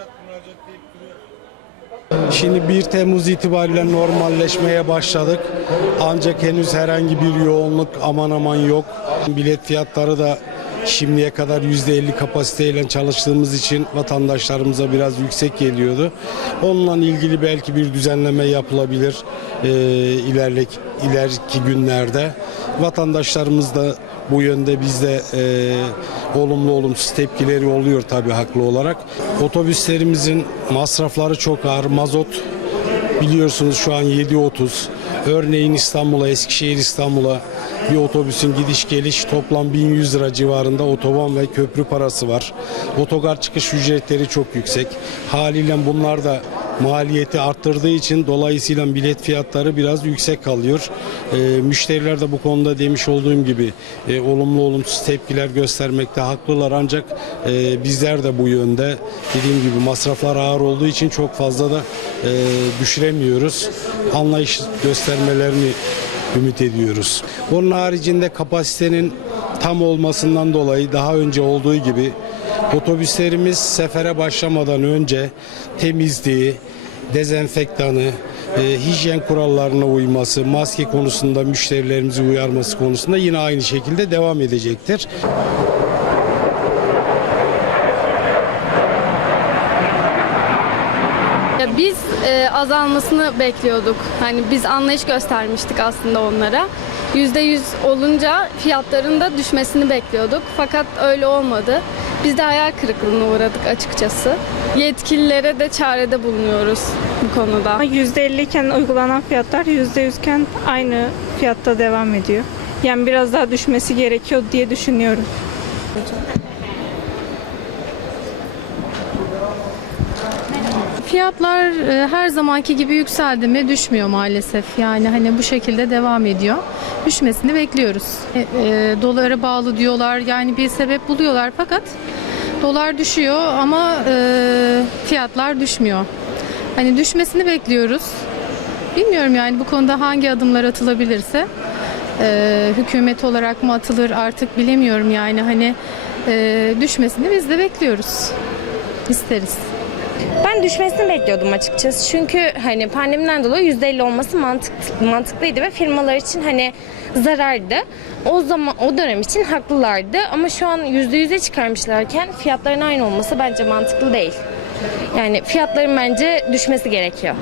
müracaat müracaat. Şimdi 1 Temmuz itibariyle normalleşmeye başladık. Ancak henüz herhangi bir yoğunluk aman aman yok. Bilet fiyatları da şimdiye kadar %50 kapasiteyle çalıştığımız için vatandaşlarımıza biraz yüksek geliyordu. Onunla ilgili belki bir düzenleme yapılabilir e, ilerlik, ileriki günlerde. Vatandaşlarımız da bu yönde bizde e, olumlu olumsuz tepkileri oluyor tabii haklı olarak. Otobüslerimizin masrafları çok ağır. Mazot biliyorsunuz şu an 7.30. Örneğin İstanbul'a, Eskişehir İstanbul'a bir otobüsün gidiş geliş toplam 1100 lira civarında otoban ve köprü parası var. Otogar çıkış ücretleri çok yüksek. Haliyle bunlar da maliyeti arttırdığı için dolayısıyla bilet fiyatları biraz yüksek kalıyor. Ee, müşteriler de bu konuda demiş olduğum gibi e, olumlu olumsuz tepkiler göstermekte haklılar ancak e, bizler de bu yönde dediğim gibi masraflar ağır olduğu için çok fazla da e, düşüremiyoruz. Anlayış göstermelerini ümit ediyoruz. Onun haricinde kapasitenin tam olmasından dolayı daha önce olduğu gibi otobüslerimiz sefere başlamadan önce temizliği, dezenfektanı, e, hijyen kurallarına uyması, maske konusunda müşterilerimizi uyarması konusunda yine aynı şekilde devam edecektir. Biz e, azalmasını bekliyorduk. Hani biz anlayış göstermiştik aslında onlara. %100 olunca fiyatların da düşmesini bekliyorduk. Fakat öyle olmadı. Biz de hayal kırıklığına uğradık açıkçası. Yetkililere de çarede bulunuyoruz bu konuda. Ama %50 iken uygulanan fiyatlar %100 iken aynı fiyatta devam ediyor. Yani biraz daha düşmesi gerekiyor diye düşünüyorum. Fiyatlar e, her zamanki gibi yükseldi mi düşmüyor maalesef. Yani hani bu şekilde devam ediyor. Düşmesini bekliyoruz. E, e, dolara bağlı diyorlar. Yani bir sebep buluyorlar fakat dolar düşüyor ama e, fiyatlar düşmüyor. Hani düşmesini bekliyoruz. Bilmiyorum yani bu konuda hangi adımlar atılabilirse e, hükümet olarak mı atılır artık bilemiyorum yani hani e, düşmesini biz de bekliyoruz. İsteriz. Ben düşmesini bekliyordum açıkçası. Çünkü hani pandemiden dolayı %50 olması mantık, mantıklıydı ve firmalar için hani zarardı. O zaman o dönem için haklılardı ama şu an %100'e çıkarmışlarken fiyatların aynı olması bence mantıklı değil. Yani fiyatların bence düşmesi gerekiyor.